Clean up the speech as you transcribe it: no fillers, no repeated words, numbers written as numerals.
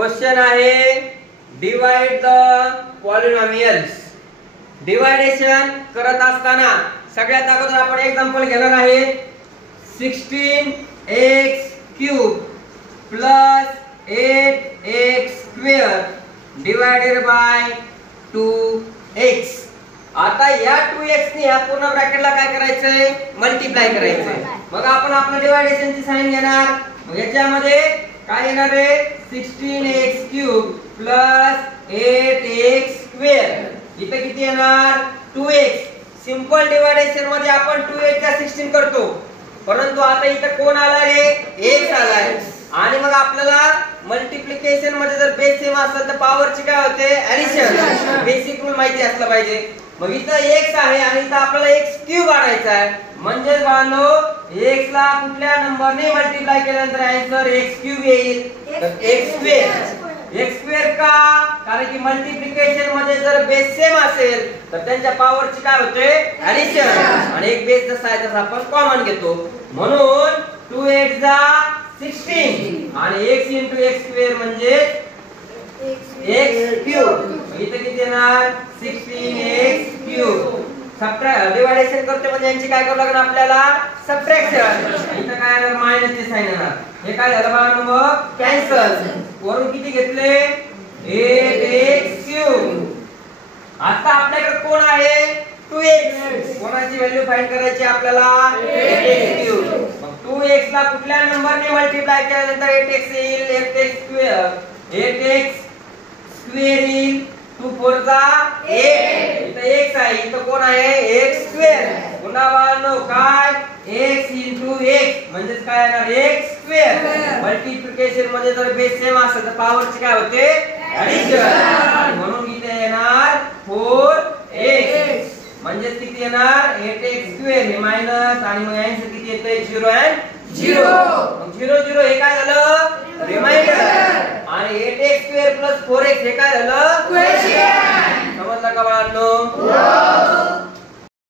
Question आहे divide the polynomials. Deviation करत असताना सगळ्यात अगोदर आपण एक्झाम्पल घेणार आहे 16x³ plus 8x² divided by 2x. आता या 2x ने ह्या पूर्ण ब्रॅकेटला काय करायचंय, मल्टिप्लाय करायचंय. मग आपण आपलं डिवायडेशनची साइन घेणार. मग याच्यामध्ये काय येणार आहे 16x³ प्लस 8x². इथे किती येणार 2x. सिंपल डिवायडेशन मध्ये आपण 2x चा 16 करतो, परंतु आता इथे कोण आला रे x आलाय. आणि मग आपल्याला मल्टिप्लिकेशन मध्ये जर बेस सेम असेल तर पॉवरची काय होते ऍडिशन. बेसिक रूल माहिती असला पाहिजे. मग इथं x आहे आणि इथं आपल्याला x³ काढायचा आहे. म्हणजे बाळांनो x ला कुठल्या नंबरने मल्टिप्लाय केल्यानंतर आन्सर x³ येईल. तर x² का, कारण की मल्टिप्लिकेशन मध्ये जर बेस सेम असेल तर त्यांच्या पॉवरची काय होते ऍडिशन. आणि एक बेस जसा आहे तसा आपण कॉमन घेतो. म्हणून 2x जा 16 आणि x * x² म्हणजे x³. इथे किती येणार 16x³. सबट्रॅक्ट डिवायडेशन करते म्हणजे यांची काय करावं लागणार आपल्याला सबट्रॅक्शन. इथे काय येणार मायनस चे साइन येणार. हे काय झालं बाळांनो मग कॅन्सल. वरून किती घेतले 8x³. आता आपल्याकडे कोण आहे 2x. कोणाची व्हॅल्यू फाइंड करायची आपल्याला 8x³. मग 2x ला कुठल्या नंबरने मल्टिप्लाय केल्यानंतर 8x येईल 8x² येईल. 2 4 जा 8. इथं x आहे, इथं कोण आहे x². पुन्हा बाळांनो काय x * x म्हणजे काय येणार x². मल्टिप्लिकेशन मध्ये जर बेस सेम असेल तर पॉवरची काय होते ऍडिशन. म्हणून इथे येणार 4x म्हणजे किती येणार 8x² हे मायनस आणि मग आन्सर किती येते 0 आणि 0. मग 0 0 हे काय झालं रिमाइंडर. आणि 8x² + 4x हे काय झालं क्वेश्चन. समजलं का बाळांनो.